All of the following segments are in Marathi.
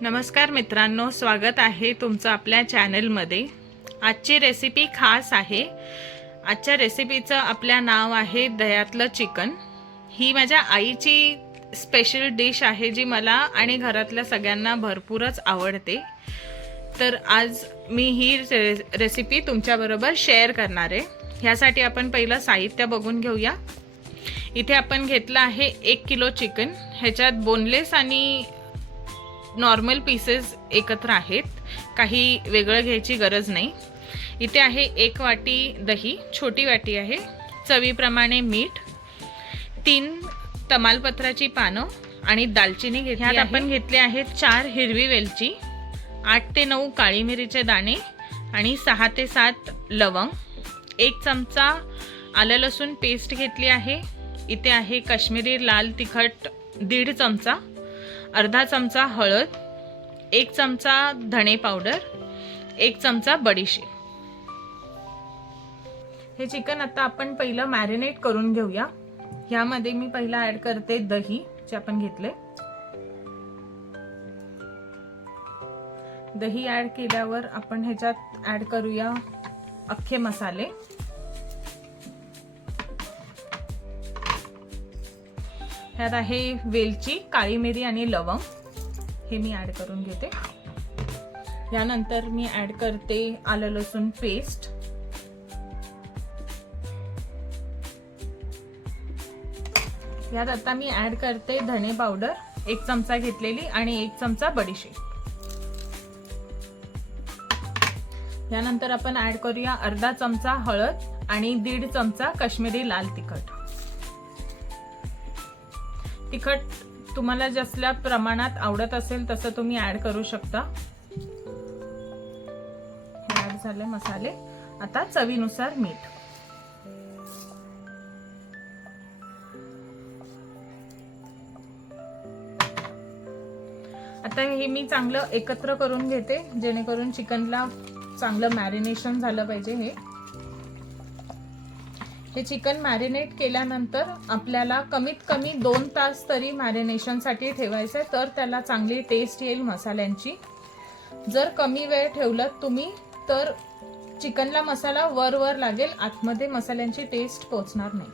नमस्कार मित्रांनो स्वागत आहे तुमचं आपल्या चॅनलमध्ये. आजची रेसिपी खास आहे. आजच्या रेसिपीचं आपल्या नाव आहे दह्यातलं चिकन. ही माझ्या आईची स्पेशल डिश आहे जी मला आणि घरातल्या सगळ्यांना भरपूरच आवडते. तर आज मी ही रे रेसिपी तुमच्याबरोबर शेअर करणार आहे. ह्यासाठी आपण पहिलं साहित्य बघून घेऊया. इथे आपण घेतलं आहे एक किलो चिकन. ह्याच्यात बोनलेस आणि नॉर्मल पीसेस एकत्र आहेत. काही वेगळं घ्यायची गरज नाही. इथे आहे एक वाटी दही छोटी वाटी आहे. चवीप्रमाणे मीठ तीन तमालपत्राची पानं आणि दालचिनी घेतली आपण घेतले आहेत चार हिरवी वेलची आठ ते नऊ काळी मिरीचे दाणे आणि सहा ते सात लवंग. एक चमचा आलं लसूण पेस्ट घेतली आहे. इथे आहे काश्मीरी लाल तिखट दीड चमचा. अर्धा चमचा हळद एक चमचा धणे पावडर एक चमचा बडीशेप. हे चिकन आता आपण पहिलं मॅरिनेट करून घेऊया. ह्यामध्ये मी पहिला ऍड करते दही जे आपण घेतले. दही ऍड केल्यावर आपण ह्याच्यात ऍड करूया अख्खे मसाले. ह्यात आहे वेलची काळी मिरी आणि लवंग. हे मी ॲड करून घेते. यानंतर मी ॲड करते आलं लसूण पेस्ट यात आता मी ॲड करते धणे पावडर एक चमचा घेतलेली आणि एक चमचा बडीशेप. यानंतर आपण ॲड करूया अर्धा चमचा हळद आणि दीड चमचा काश्मीरी लाल तिखट. तिखट तुम्हाला जसल्या प्रमाणात आवडत असेल तसं तुम्ही ऍड करू शकता. हे ऍड झाले मसाले. आता चवीनुसार मीठ. आता हे मी चांगलं एकत्र करून घेते जेणेकरून चिकनला चांगलं मॅरिनेशन झालं पाहिजे हे. हे चिकन मॅरिनेट केल्यानंतर आपल्याला कमीत कमी दोन तास तरी मॅरिनेशनसाठी ठेवायचं आहे तर त्याला चांगली टेस्ट येईल मसाल्यांची. जर कमी वेळ ठेवलं तुम्ही तर चिकनला मसाला वर वर लागेल आतमध्ये मसाल्यांची टेस्ट पोचणार नाही.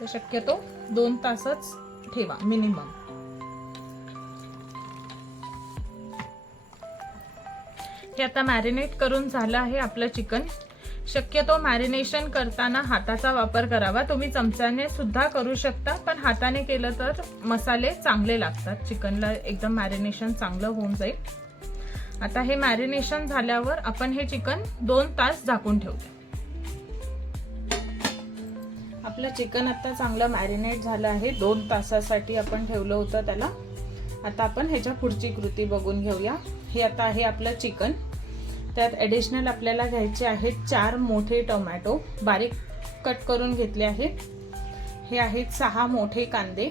तर शक्यतो दोन तासच ठेवा मिनिमम हे आता मॅरिनेट करून झालं आहे आपलं चिकन. शक्यतो मॅरिनेशन करताना हाताचा वापर करावा. तुम्ही चमच्याने सुद्धा करू शकता पण हाताने केलं तर मसाले चांगले लागतात. चिकनला एकदम मॅरिनेशन चांगलं होऊन जाईल. आता हे मॅरिनेशन झाल्यावर आपण हे चिकन दोन तास झाकून ठेवूया आपलं चिकन आता चांगलं मॅरिनेट झालं आहे. दोन तासासाठी आपण ठेवलं होतं त्याला. आता आपण ह्याच्या पुढची कृती बघून घेऊया. हे आता आहे आपलं चिकन. त्यात ॲडिशनल आपल्याला घ्यायचे आहेत चार मोठे टोमॅटो बारीक कट करून घेतले आहेत. हे आहेत सहा मोठे कांदे.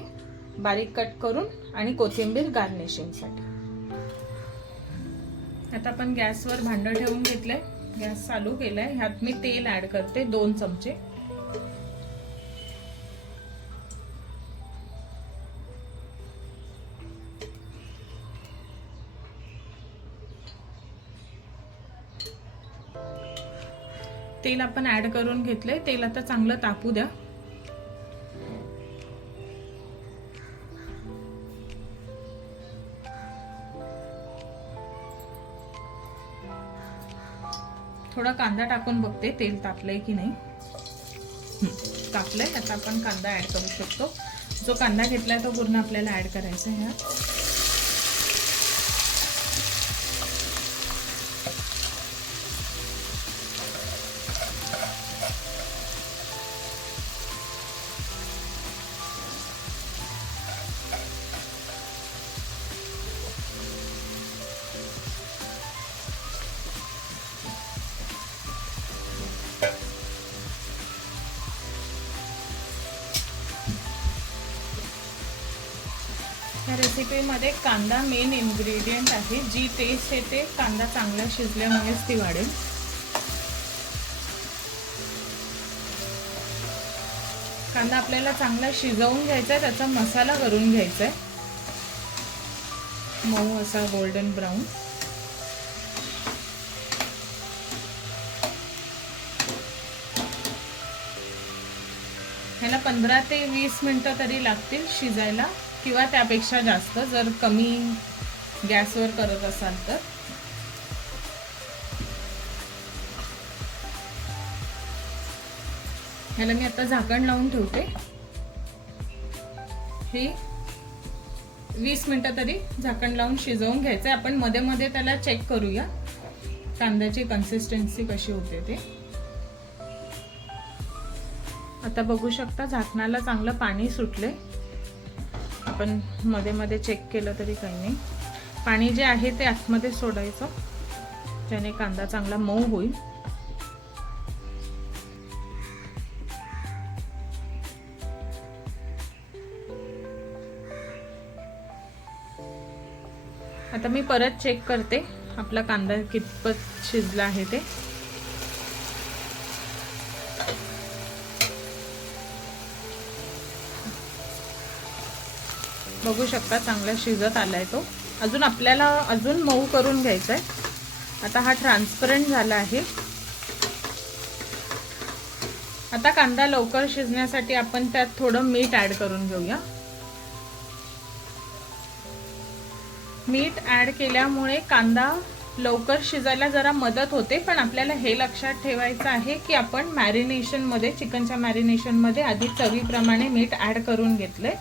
बारीक कट करून आणि कोथिंबीर गार्निशिंगसाठी आता आपण गॅसवर भांडं ठेवून घेतलंय. गॅस चालू केलाय. ह्यात मी तेल ऍड करते दोन चमचे. तेल आपण ऍड करून घेतलंय. तेल आता चांगलं तापू द्या. थोडा कांदा टाकून बघते तेल तापलंय की नाही. तापलंय. आता आपण कांदा ऍड करू शकतो. जो कांदा घेतलाय तो पूर्ण आपल्याला ऍड करायचा आहे रेसिपीमध्ये कांदा मेन इन्ग्रेडियंट आहे. जी टेस्ट येते कांदा चांगला शिजल्यामुळेच ती वाढेल. कांदा आपल्याला चांगला शिजवून घ्यायचा आहे त्याचा मसाला करून घ्यायचा आहे मऊ असा गोल्डन ब्राऊन ह्याला पंधरा ते वीस मिनटं तरी लागतील शिजायला. किंवा त्यापेक्षा जास्त जर कमी गॅसवर करत असाल तर? ह्याला मी आता झाकण लावून ठेवते. हे वीस मिनटं तरी झाकण लावून शिजवून घ्यायचं आहे आपण मध्ये मध्ये त्याला चेक करूया. कांद्याची कन्सिस्टन्सी कशी होते ते. आता बघू शकता झाकणाला चांगलं पाणी सुटले आपण मध्ये मध्ये चेक केलं तरी काही नाही. पाणी जे आहे ते आतमध्ये सोडायचं. त्याने कांदा चांगला मऊ होईल. आता मी परत चेक करते आपला कांदा कितपत शिजला आहे ते. बघू शकता चांगला शिजत आलाय तो. अजून आपल्याला अजून मऊ करून घ्यायचा आहे आता हा ट्रान्सपरंट झाला आहे. आता कांदा लवकर शिजण्यासाठी आपण त्यात थोडं मीठ ऍड करून घेऊया. मीठ ऍड केल्यामुळे कांदा लवकर शिजायला जरा मदत होते पण आपल्याला हे लक्षात ठेवायचं आहे की आपण मॅरिनेशनमध्ये चिकनच्या मॅरिनेशनमध्ये आधी चवीप्रमाणे मीठ ऍड करून घेतलंय.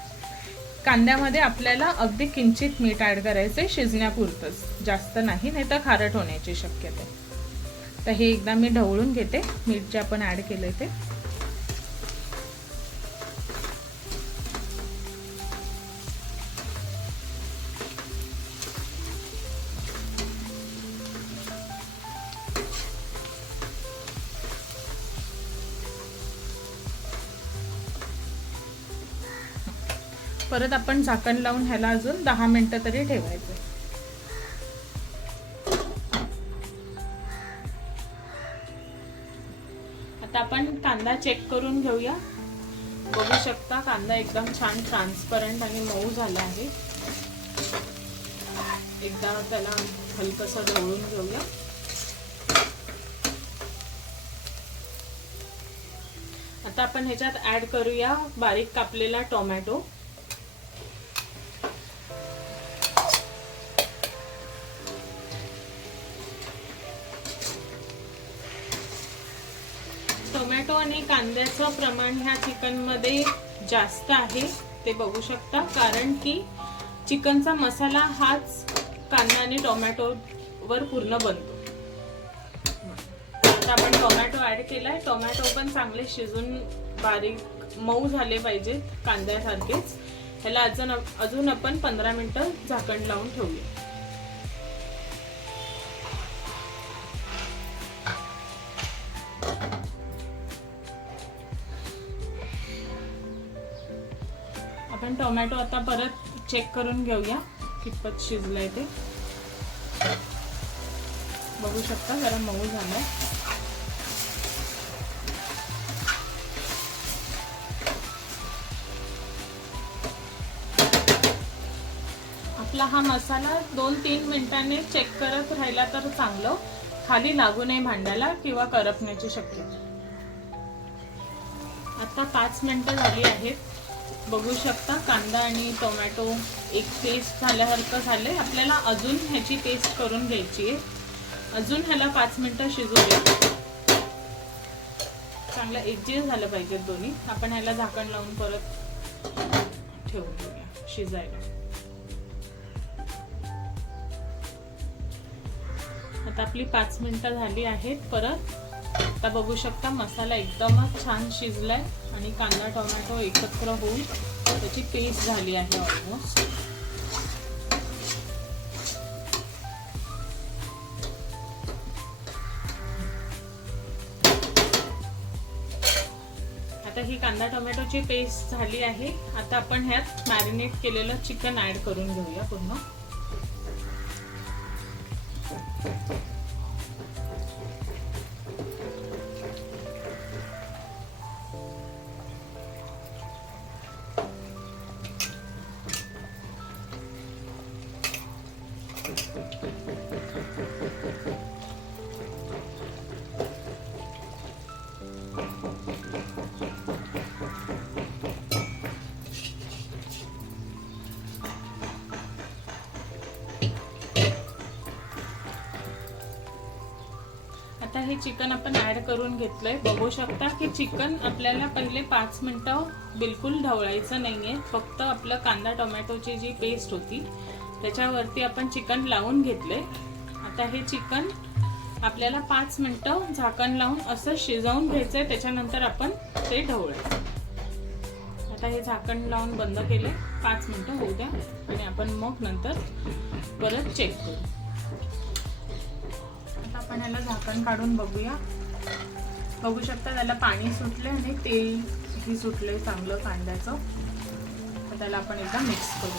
कांद्यामध्ये आपल्याला अगदी किंचित मीठ ऍड आहे शिजण्यापुरतंच. जास्त नाही नाही तर खारट होण्याची शक्यता आहे. तर हे एकदा मी ढवळून घेते. मीठ जे आपण ऍड केलंय ते. परत आपण झाकण लावून ह्याला अजून दहा मिनटं तरी ठेवायचं. आता आपण कांदा चेक करून घेऊया. बघू शकता कांदा एकदम छान ट्रान्सपरंट आणि मऊ झाला आहे. एकदा त्याला हलकस ढवळून घेऊया. आता आपण ह्याच्यात ऍड करूया बारीक कापलेला टोमॅटो कांद्याचं प्रमाण ह्या चिकनमध्ये जास्त आहे ते बघू शकता. कारण की चिकनचा मसाला हाच कांदा आणि टोमॅटोवर पूर्ण बनतो. आता आपण टोमॅटो ऍड केलाय. टोमॅटो पण चांगले शिजून बारीक मऊ झाले पाहिजेत कांद्यासारखेच. ह्याला अजून अजून आपण पंधरा मिनटं झाकण लावून ठेवूया. टोमॅटो आता परत चेक करून घेऊया. कितपत शिजलंय ते. बघू शकता जरा मऊ झालं आपला हा मसाला दोन तीन मिनिटांनी चेक करत राहिला तर चांगलं. खाली लागू नये भांड्याला किंवा करपण्याची शक्यता. आता पाच मिनिटं झाली आहेत. बघू शकता कांदा आणि टोमॅटो एक पेस्ट झाल्यासारखं झालंय. आपल्याला अजून ह्याची पेस्ट करून घ्यायची आहे. अजून ह्याला पाच मिनिटं शिजू द्या चांगलं एकजीव झालं पाहिजे दोन्ही. आपण ह्याला झाकण लावून परत ठेवून देऊया शिजायला. आता आपली पाच मिनिटं झाली आहेत. परत आता बघू शकता मसाला एकदमच छान शिजलाय आणि कांदा टोमॅटो एकत्र होऊन त्याची पेस्ट झाली आहे ऑलमोस्ट आता ही कांदा टोमॅटोची पेस्ट झाली आहे. आता आपण ह्यात मॅरिनेट केलेलं चिकन ऍड करून घेऊया पूर्ण. हे चिकन आपण ऍड करून घेतलंय. बघू शकता की चिकन आपल्याला पहिले पाच मिनटं बिलकुल ढवळायचं नाहीये. फक्त आपलं कांदा टोमॅटोची जी पेस्ट होती त्याच्यावरती आपण चिकन लावून घेतलंय. आता हे चिकन आपल्याला पाच मिनटं झाकण लावून असं शिजवून घ्यायचंय त्याच्यानंतर आपण ते ढवळायचं. आता हे झाकण लावून बंद केले पाच मिनटं होऊ द्या. आणि आपण मग नंतर परत चेक करू. आपण याला झाकण काढून बघूया. बघू शकता त्याला पाणी सुटले आणि तेल ही सुटले चांगलं कांद्याचं. तर त्याला आपण एकदा मिक्स करू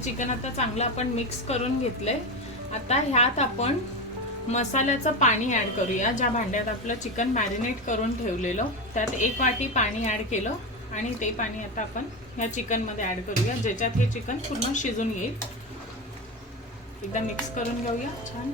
चिकन आता चांगलं आपण मिक्स करून घेतलंय. आता ह्यात आपण मसाल्याचं पाणी ऍड करूया ज्या भांड्यात आपलं चिकन मॅरिनेट करून ठेवलेलं. त्यात एक वाटी पाणी ऍड केलं आणि ते पाणी आता आपण ह्या चिकनमध्ये ऍड करूया ज्याच्यात हे चिकन पूर्ण शिजून येईल. एकदा मिक्स करून घेऊया छान.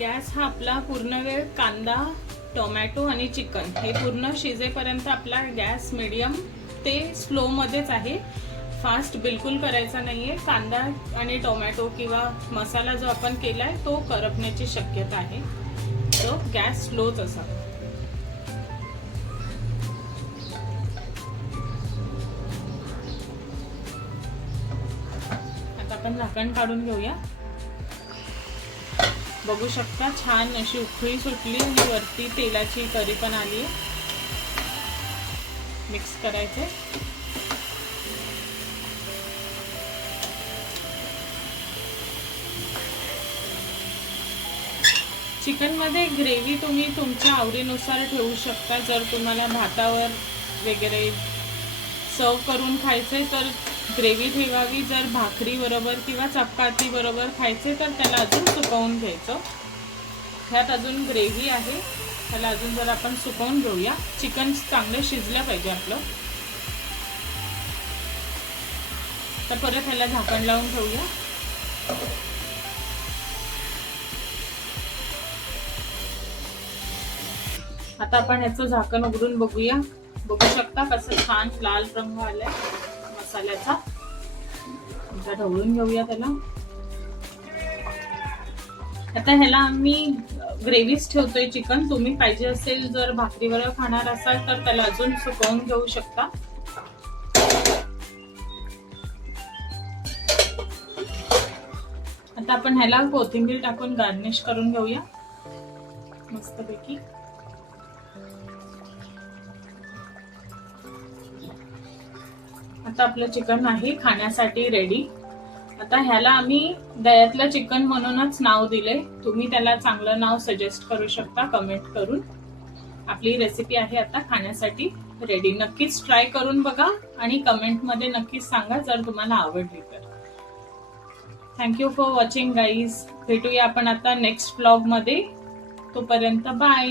गॅस हा आपला पूर्ण वेळ कांदा टोमॅटो आणि चिकन हे पूर्ण शिजेपर्यंत आपला गॅस मिडियम ते स्लोमध्येच आहे. फास्ट बिलकुल करायचा नाही आहे कांदा आणि टोमॅटो किंवा मसाला जो आपण केला आहे तो करपण्याची शक्यता आहे. तो गॅस स्लोच असा आता आपण झाकण काढून घेऊया. बघू शकता छान अशी उकळी सुटली आणि वरती तेलाची करी पण आली मिक्स करायचे. चिकनमध्ये ग्रेव्ही तुम्ही तुमच्या आवडीनुसार ठेवू शकता. जर तुम्हाला भातावर वगैरे सर्व करून खायचे तर ग्रेव्ही ठेवावी जर भाकरी बरोबर किंवा चपाती बरोबर खायचे तर त्याला अजून सुकवून घ्यायचं. ह्यात अजून ग्रेव्ही आहे. त्याला अजून जर आपण सुकवून घेऊया. चिकन चांगलं शिजलं पाहिजे आपलं. तर परत ह्याला झाकण लावून ठेवूया. आता आपण ह्याचं झाकण उघडून बघूया. बघू शकता कसं छान लाल रंग आलाय. मसाल्याचा. आता ढवळून घेऊया त्याला. आता ह्याला आम्ही ग्रेव्हीच ठेवतोय चिकन. तुम्ही पाहिजे असेल जर भाकरीवर खाणार असाल तर त्याला अजून सुकवून घेऊ शकता. आता आपण ह्याला कोथिंबीर टाकून गार्निश करून घेऊया. मस्तपैकी. आता आपलं चिकन आहे खाण्यासाठी रेडी आता ह्याला आम्ही दयातलं चिकन म्हणूनच नाव दिले तुम्ही त्याला चांगलं नाव सजेस्ट करू शकता कमेंट करून. आपली रेसिपी आहे आता खाण्यासाठी रेडी नक्कीच ट्राय करून बघा आणि कमेंटमध्ये नक्कीच सांगा जर तुम्हाला आवडली तर. थँक्यू फॉर वॉचिंग गाईज भेटूया आपण आता नेक्स्ट ब्लॉगमध्ये तोपर्यंत बाय